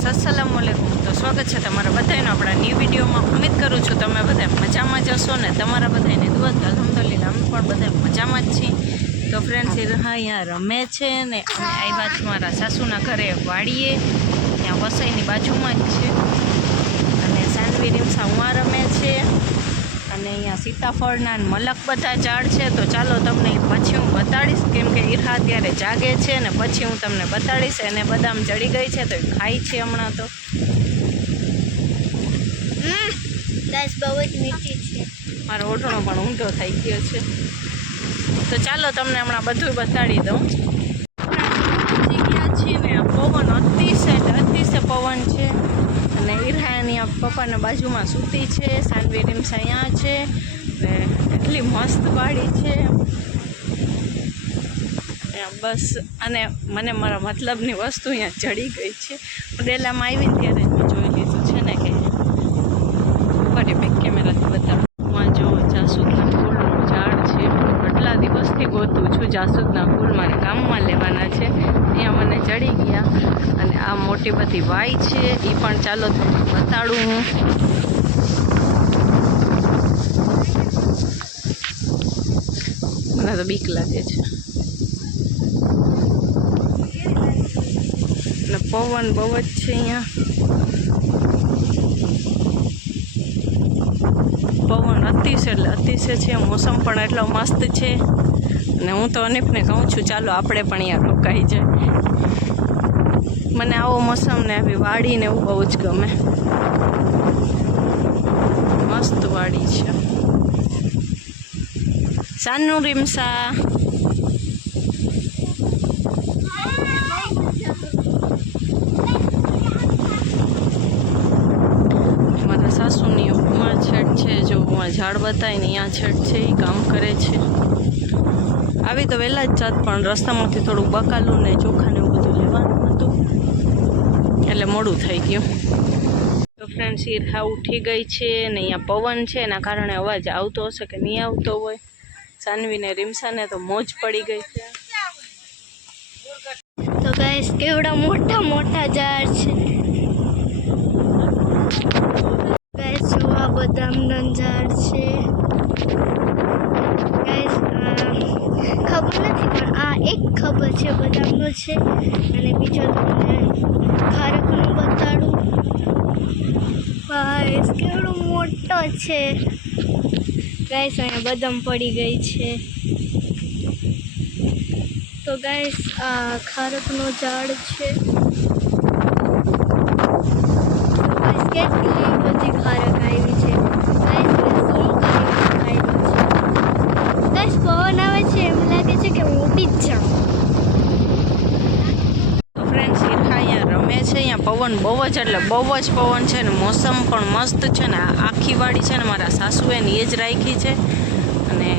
Friends અસલામ વાલેકુમ। તો સ્વાગત છે તમારા બધાનું આપણા ન્યૂ વિડીયોમાં। ઉમ્મીદ કરું છું તમે બધા મજામાં જ હશો ને તમારા બધાને દુઆ અલ્હમ્દુલિલ્લાહ અમે પણ બધા મજામાં જ છીએ। તો ફ્રેન્ડ્સ હા અહીંયા રમે છે ને અમે આવ્યા છીએ મારા સાસુના ઘરે વાડીએ, ત્યાં વસાઈની બાજુમાં જ છે અને સાનવી રીમસા ઉવા રમે છે અને અહીંયા સીતાફળના મલક બધા ઝાડ છે। તો ચાલો તમને પછી હું બતાડીશ, કેમ કે ઈરહા અત્યારે જાગે છે ને પછી હું તમને બતાડીશ। એને બદામ ચડી ગઈ છે તો એ ખાય છે હમણાં। તો ગાઈસ બહુ જ મીઠી છે, મારો ઓઢણો પણ ઊંધો થઈ ગયો છે। તો ચાલો તમને હમણાં બધું બતાડી દઉં। ગયા છીએ ને પવન અતિશય પવન છે અને ઈરહાની પપ્પાના બાજુમાં સૂતી છે, સાનવી રીમસા અહીંયા છે ને એટલી મસ્ત વાડી છે બસ। અને મને મારા મતલબની વસ્તુ અહીંયા ચડી ગઈ છે। ડેલામાં આવીને ત્યારે મેં જોઈ લીધું છે ને કે ફરી બેક કેમેરાથી બતાવું। જો જાસૂદના ફૂલનું ઝાડ છે, કેટલા દિવસથી ગોતું છું જાસૂદના ફૂલ, મારે ગામમાં લેવાના છે, ત્યાં મને ચડી ગયા। અને આ મોટી બધી વાય છે એ પણ ચાલો તમને બતાડું હું। મને તો બીક લાગે છે અને પવન બહુ જ છે અહીંયા, પવન અતિશય એટલે અતિશય છે। મોસમ પણ એટલો મસ્ત છે અને હું તો અનીફને કહું છું ચાલો આપણે પણ અહીંયા રોકાઈ જાય। મને આવો મોસમ ને આવી વાડી ને એવું બહુ જ ગમે, મસ્ત વાડી છે। સાનુ રીમસા મારા સાસુની ઉમા છેડ છે, જો ઉમા ઝાડ બતાવીને અહીંયા છેડ છે એ કામ કરે છે। આવી તો વહેલા જ જાત પણ રસ્તામાંથી થોડુંક બકાલું ને ચોખા ને એવું બધું લેવાનું હતું એટલે મોડું થઈ ગયું। તો ફ્રેન્ડ્સ ઈરહા ઉઠી ગઈ છે ને અહીંયા પવન છે એના કારણે અવાજ આવતો હશે કે નહીં આવતો હોય। સાનવીને રીમસાને તો મોજ પડી ગઈ છે। તો ગાઈસ કેવડા મોટા મોટા ઝાડ છે ગાઈસ, જો આ બદામના ઝાડ છે ગાઈસ। ખબર નથી પણ આ એક ખબર છે બદામનો છે અને બીજો તમને ખારકનું બતાડું। ગાઈસ કેવડો મોટો છે ગાઈસ, અહીંયા બદામ પડી ગઈ છે। તો ગાઈસ આ ખારકનો ઝાડ છે, ગાઈસ કેટલી બધી ખારક આવી છે ગાઈસ, ઝૂમ કરીને બતાવ્યું છે ગાઈસ। પવન આવે છે એમ લાગે છે કે હું ઉડી જ જાઉં। તો ફ્રેન્ડ્સ ઈરહા અહીંયા રમે છે, અહીંયા પવન બહુ જ એટલે બહુ જ પવન છે ને મોસમ પણ મસ્ત છે ને આખી વાડી છે ને મારા સાસુએ ને એ જ રાખી છે અને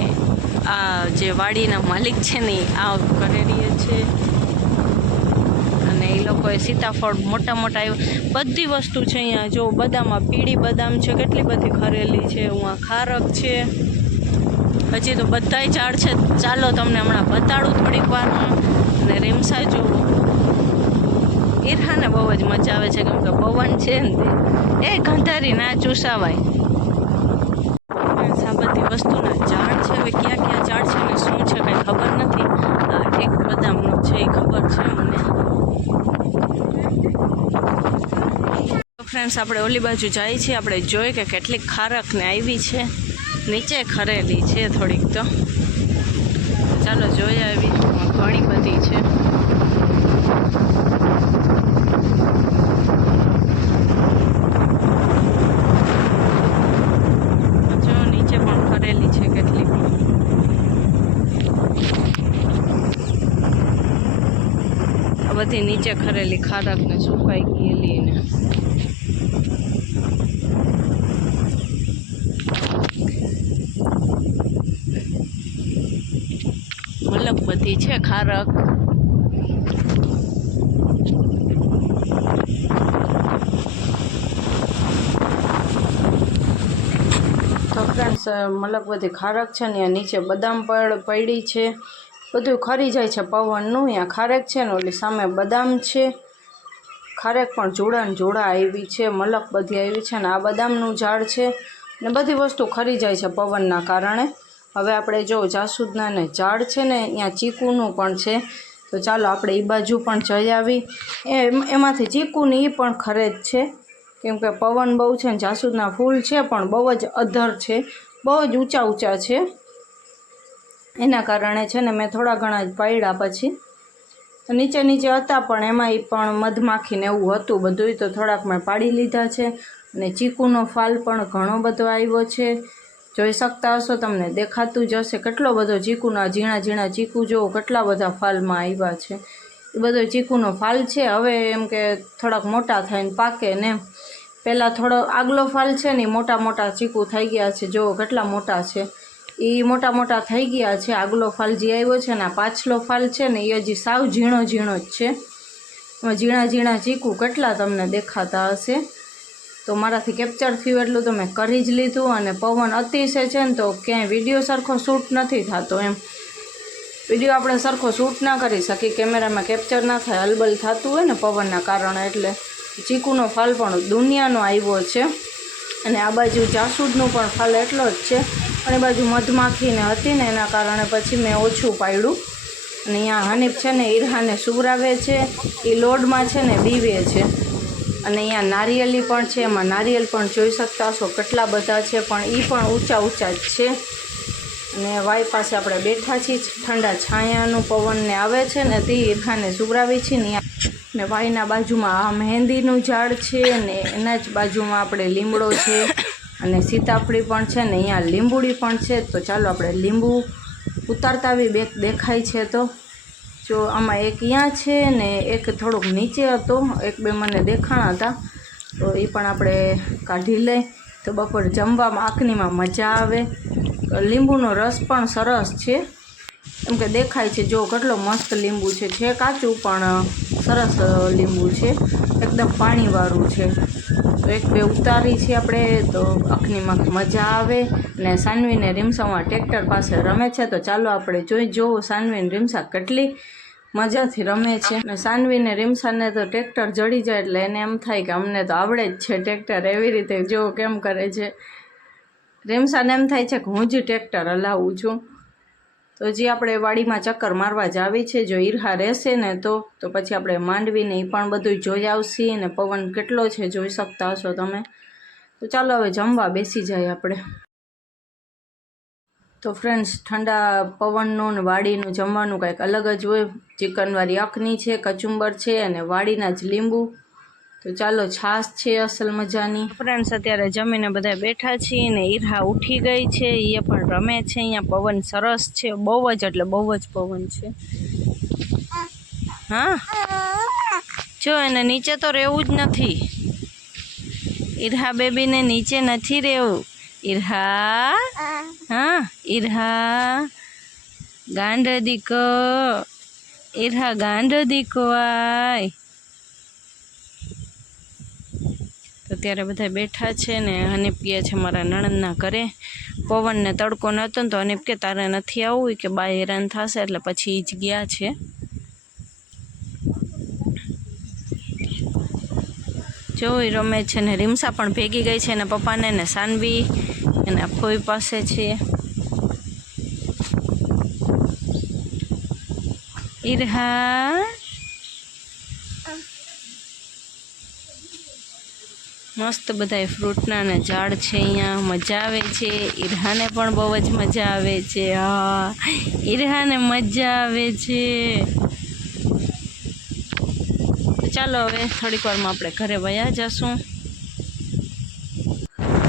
આ જે વાડીના માલિક છે ને આ કરેલી છે અને એ લોકોએ સીતાફળ મોટા મોટા આવ્યા, બધી વસ્તુ છે અહીંયા। જો બદામમાં પીળી બદામ છે, કેટલી બધી ખરેલી છે, હું ખારક છે, હજી તો બધાય ઝાડ છે। ચાલો તમને હમણાં બતાડું થોડીક વારમાં। અને રીમસા જુઓ, ઈરહાને બહુ જ મજા આવે છે કેમ કે પવન છે ને તે એ ગંધારી ના ચૂસાવાય। આ બધી વસ્તુના ઝાડ છે, હવે ક્યાં ક્યાં ઝાડ છે ને શું છે કંઈ ખબર નથી। આ એક બદામનો છે એ ખબર છે મને। તો ફ્રેન્ડ્સ આપણે ઓલી બાજુ જાય છીએ, આપણે જોઈએ કે કેટલીક ખારક ને આવી છે, નીચે ખરેલી છે થોડીક। તો ચાલો જોઈ આવી, ઘણી બધી છે। જો નીચે પણ ખરેલી છે કેટલીક। આ બધી નીચે ખરેલી ખારક ને સુકાઈ ગયેલી ને મલક બધી છે ખારક। તો ફ્રેન્ડ્સ મલક બધી ખારક છે ને નીચે બદામ પડી છે, બધું ખરી જાય છે પવનનું। અહીંયા ખારેક છે ને ઓલી સામે બદામ છે, ખારેક પણ જોડા ને જોડા આવી છે, મલક બધી આવી છે, અને આ બદામનું ઝાડ છે ને બધી વસ્તુ ખરી જાય છે પવનના કારણે. હવે આપણે જો જાસૂદના ને ઝાડ છે ને અહીંયા ચીકુનું પણ છે, તો ચાલો આપણે એ બાજુ પણ જઈ આવી. એમાંથી ચીકુની એ પણ ખરે જ છે, કેમ કે પવન બહુ છે ને જાસૂદના ફૂલ છે પણ બહુ જ અધર છે, બહુ જ ઊંચા ઊંચા છે. એના કારણે છે ને મેં થોડા ઘણા જ પાડ્યા, પછી નીચે નીચે હતા પણ એમાંય પણ મધમાખીને એવું હતું બધું, તો થોડાક મેં પાડી લીધા છે. અને ચીકુનો ફાલ પણ ઘણો બધો આવ્યો છે, જોઈ શકતા હશો, તમને દેખાતું જ હશે કેટલો બધો ચીકુના ઝીણા ઝીણા ચીકુ જો કેટલા બધા ફાલમાં આવ્યા છે. એ બધો ચીકુનો ફાલ છે. હવે એમ કે થોડાક મોટા થઈને પાકે ને, પહેલાં થોડો આગલો ફાલ છે ને મોટા મોટા ચીકુ થઈ ગયા છે, જો કેટલા મોટા છે, એ મોટા મોટા થઈ ગયા છે. આગલો ફાલ જે આવ્યો છે ને, આ પાછલો ફાલ છે ને એ હજી સાવ ઝીણો ઝીણો જ છે. એમાં ઝીણા ઝીણા ચીકુ કેટલા તમને દેખાતા હશે. તો મારાથી કેપ્ચર થયું એટલું તો મેં કરી જ લીધું. અને પવન અતિશય છે ને તો ક્યાંય વિડીયો સરખો શૂટ નથી થતો, એમ વિડીયો આપણે સરખો શૂટ ના કરી શકીએ, કેમેરામાં કેપ્ચર ના થાય, હલબલ થતું હોય ને પવનના કારણે. એટલે ચીકુનો ફાલ પણ દુનિયાનો આવ્યો છે. અને આ બાજુ જાસૂદનું પણ ફાલ એટલો જ છે, પણ એ બાજુ મધમાખીને હતી ને એના કારણે પછી મેં ઓછું પાડ્યું. અને અહીંયા હનીફ છે ને ઈરહાને સુવરાવે છે, એ લોડમાં છે ને બીવે છે. અને અહીંયા નારિયેલી પણ છે, એમાં નારિયેલ પણ જોઈ શકતા હશો કેટલા બધા છે, પણ એ પણ ઊંચા ઊંચા જ છે. અને વાય પાસે આપણે બેઠા છીએ, ઠંડા છાયાનું પવનને આવે છે ને તે ઈરહાને સુવરાવી છે ને. ને વાયના બાજુમાં આ મહેંદીનું ઝાડ છે, ને એના જ બાજુમાં આપણે લીમડો છે અને સીતાફળી પણ છે ને અહીંયા લીંબુડી પણ છે. તો ચાલો આપણે લીંબુ ઉતારતા આવી બે દેખાય છે. તો જો આમાં એક અહીંયા છે ને એક થોડુંક નીચે હતો, એક બે મને દેખાણા હતા, તો એ પણ આપણે કાઢી લઈ તો બપોર જમવામાં આખનીમાં મજા આવે. લીંબુનો રસ પણ સરસ છે, એમ કે દેખાય છે જો કેટલો મસ્ત લીંબુ છે કાચું પણ સરસ લીંબુ છે, એકદમ પાણીવાળું છે. તો એક બે ઉતારી છે આપણે, તો અખનીમાં મજા આવે. અને સાનવીને રીમસામાં ટ્રેક્ટર પાસે રમે છે, તો ચાલો આપણે જોવું સાનવીને રીમસા કેટલી મજાથી રમે છે. અને સાનવીને રીમસાને તો ટ્રેક્ટર જડી જાય એટલે એને એમ થાય કે અમને તો આવડે જ છે ટ્રેક્ટર, એવી રીતે જો કેમ કરે છે. રીમસાને એમ થાય છે કે હું જ ટ્રેક્ટર હલાવું છું. તો જે આપણે વાડીમાં ચક્કર મારવા જ આવી છે, જો ઈરહા રહેશે ને તો પછી આપણે માંડવીને એ પણ બધું જોઈ આવશે. અને પવન કેટલો છે જોઈ શકતા હશો તમે. તો ચાલો હવે જમવા બેસી જાય આપણે. તો ફ્રેન્ડ્સ, ઠંડા પવનનું ને વાડીનું જમવાનું કંઈક અલગ જ હોય. ચિકનવાળી અખની છે, કચુંબર છે અને વાડીના જ લીંબુ. તો ચાલો છાશ છે અસલ મજાની. ફ્રેન્ડ્સ, અત્યારે જમીને બધા બેઠા છીએ ને ઈરહા ઉઠી ગઈ છે, એ પણ રમે છે. અહીંયા પવન સરસ છે, બહુ જ એટલે બહુ જ પવન છે. હા જો એને નીચે તો રહેવું જ નથી, ઈરહા બેબીને નીચે નથી રહેવું. ઈરહા, હા ઈરહા ગાંડો દીકો, ઈરહા ગાંડો દીકો આય. તો ત્યારે બધા બેઠા છે ને હનીફ ગયા છે મારા નણંદના ઘરે. પવનને તડકો નહોતો ને તો હનીફ કે તારે નથી આવવું કે બા હેરાન થશે, એટલે પછી જ ગયા છે. જોઈ રમે છે ને રીમસા પણ ભેગી ગઈ છે, એના પપ્પાને ને સાનવી એના ફોઈ પાસે છે. ઈરહા મસ્ત બધા ફ્રૂટના ને ઝાડ છે, અહીંયા મજા આવે છે. ઈરહાને પણ બહુ જ મજા આવે છે. હા, ઈરહાને મજા આવે છે. ચાલો હવે થોડીક વારમાં આપણે ઘરે વયા જશું.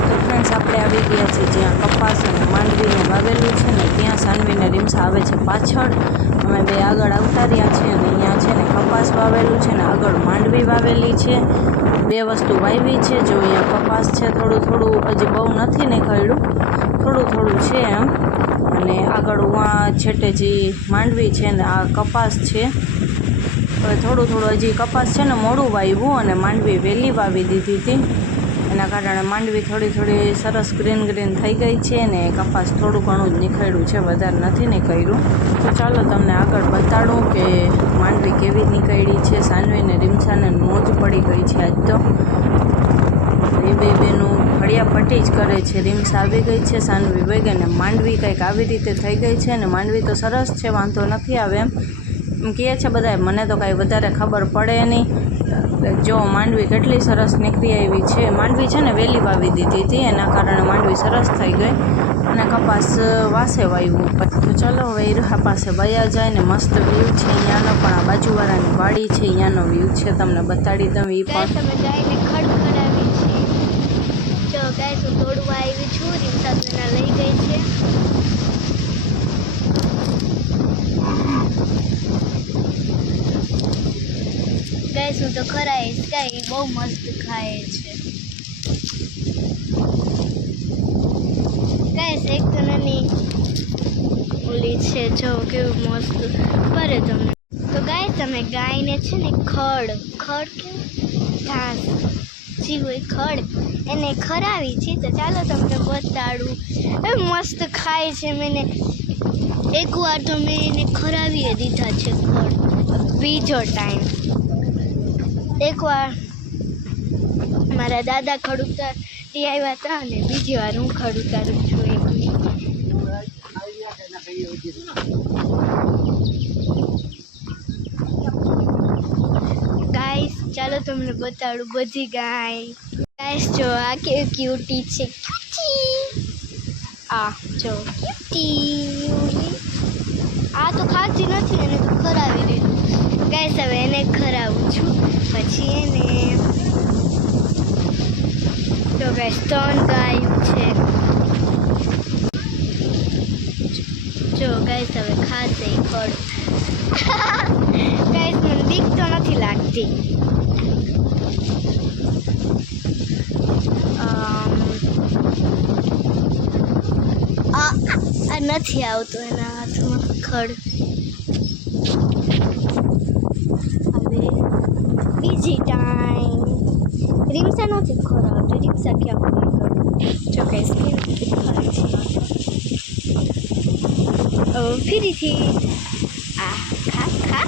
તો ફ્રેન્ડ્સ, આપણે આવી ગયા છીએ જ્યાં કપાસ અને માંડવીને વાવેલું છે ને ત્યાં સાનવીને રીમસા આવે છે પાછળ. અમે બે આગળ આવતા રહ્યા છીએ અને અહીંયા છે ને કપાસ વાવેલું છે ને આગળ માંડવી વાવેલી છે. બે વસ્તુ વાવી છે. જો અહીંયા કપાસ છે થોડું થોડું, હજી બહુ નથી ને ખડ્યું, થોડું થોડું છે એમ. અને આગળ ઉहाँ છેટે જે માંડવી છે ને આ કપાસ છે. હવે થોડું થોડું હજી કપાસ છે ને મોડું વાવ્યું અને માંડવી વહેલી વાવી દીધી હતી. એના કારણે માંડવી થોડી સરસ ગ્રીન થઈ ગઈ છે ને કપાસ થોડું ઘણું જ નીકળ્યું છે, વધારે નથી નીકળ્યું. તો ચાલો તમને આગળ બતાડું કે માંડવી કેવી નીકળી છે. સાનવીને રીમસાને મોજ પડી ગઈ છે આજ તો. એ બેનું ફળિયા પટ્ટી જ કરે છે. રીમ્સ આવી ગઈ છે, સાનવી વહી ગઈ ને માંડવી કંઈક આવી રીતે થઈ ગઈ છે. ને માંડવી તો સરસ છે, વાંધો નથી આવે એમ કહે છે બધા. મને તો કાંઈ વધારે ખબર પડે નહીં. જો માંડવી કેટલી સરસ નીકળી આવી છે. માંડવી છે ને વહેલી વાવી દીધી હતી, એના કારણે માંડવી સરસ થઈ ગઈ અને કપાસ વાસે વાવ્યું. તો ચાલો હવે ઈરહા પાસે વયા જાય ને મસ્ત વ્યૂ છે અહીંયાનો, પણ આ બાજુવાળાની વાડી છે અહીંયાનો વ્યૂ છે, તમને બતાડી દઉં. એ પણ તમે ગાયને ખડખડાવી છે. જો ગાય હું દોડવા આવી છું, રીમસા તને લઈ ગઈ છે. ગાય હું તો ખરાઈશ, ગાય બહુ મસ્ત ખાય છે. ગાય એક તો નાની ઓલી છે, જો કેવું મસ્ત કરે તમને. તો ગાય તમે ગાયને છે ને ખડ કેવું ઘાસ જી હોય ખડ એને ખરાવી છે. તો ચાલો તમને બતાડું. એ મસ્ત ખાય છે. એકવાર તો મેં એને ખરાવી દીધા છે ખડ, બીજો ટાઈમ. એકવાર મારા દાદા ખડ ઉતારી આવ્યા હતા અને બીજી વાર હું ખડ ઉતારું છું. ગાઈસ ચાલો તમને બતાડું બધી ગાય. ગાઈસ જો આ કેવી ક્યુટી છે. આ જો ક્યુટી. આ તો ખાતી નથી, એને તો ખરાવી દીધું. ગાઈસ હવે એને ખરાવું છું, પછી એને તો ગાઈસ 3 ગાયું છે. જો ગાઈસ હવે ખાશે ખડ. ગાઈસ મને બીક તો નથી લાગતી. આ નથી આવતો એના હાથમાં ખડ. હવે બીજી ટાઈમ રીમસા નથી ખોરાવતી. રીમસા ક્યાં ખડ જો ગાઈસ કેવી ખાય છે. ફરીથી આ ખા.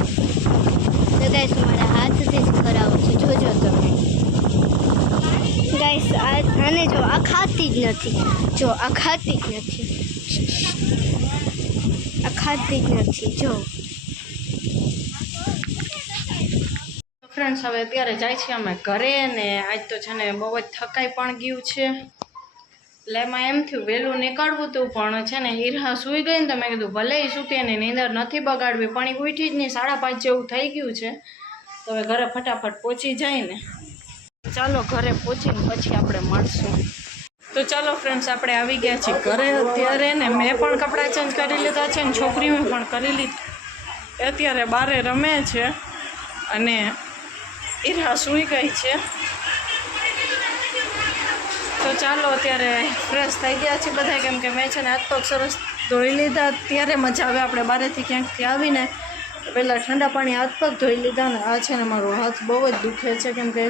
તો ગાઈસ મારા હાથથી જ ખરાવું છું, જોજો તમે. ગાઈસ આને જો આ ખાતી જ નથી. જો આ ખાતી જ નથી. આ ખાતી જ નથી. જો ફ્રેન્ડ્સ હવે અત્યારે જાય છીએ અમે ઘરે ને આજ તો છે ને બહુ જ થકાઈ પણ ગયું છે. એટલે એમાં એમ થયું વહેલું નીકળવું હતું, પણ છે ને ઈરહા સૂઈ ગઈ ને તો મેં કીધું ભલે એ સૂતી એની નીંદર નથી બગાડવી, પણ એ ઉઠી જ નહીં. 5:30 જેવું થઈ ગયું છે. તો હવે ઘરે ફટાફટ પહોંચી જાય ને. ચાલો ઘરે પહોંચીને પછી આપણે મળશું. તો ચાલો ફ્રેન્ડ્સ આપણે આવી ગયા છીએ ઘરે અત્યારે ને મેં પણ કપડાં ચેન્જ કરી લીધા છે ને છોકરીઓ પણ કરી લીધું. અત્યારે બારે રમે છે અને ઈરહા સૂઈ ગઈ છે. તો ચાલો અત્યારે ફ્રેશ થઈ ગયા છે બધા, કેમ કે મેં છે ને હાથ પગ સરસ ધોઈ લીધા. ત્યારે મજા આવે આપણે બારેથી ક્યાંકથી આવીને પહેલાં ઠંડા પાણી હાથ પગ ધોઈ લીધા. ને આ છે ને મારો હાથ બહુ જ દુખે છે, કેમ કે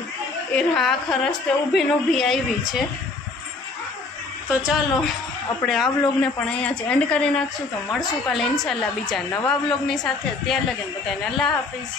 ઈરહા આખા રસ્તે ઊભી આવી છે. તો ચાલો આપણે આ વ્લોગને પણ અહીંયા જ એન્ડ કરી નાખશું. તો મળશું કાલે ઇન્શાલ્લાહ બીજા નવા વ્લોગની સાથે. ત્યાં લગીને બધાને અલ્લાહ હાફિઝ.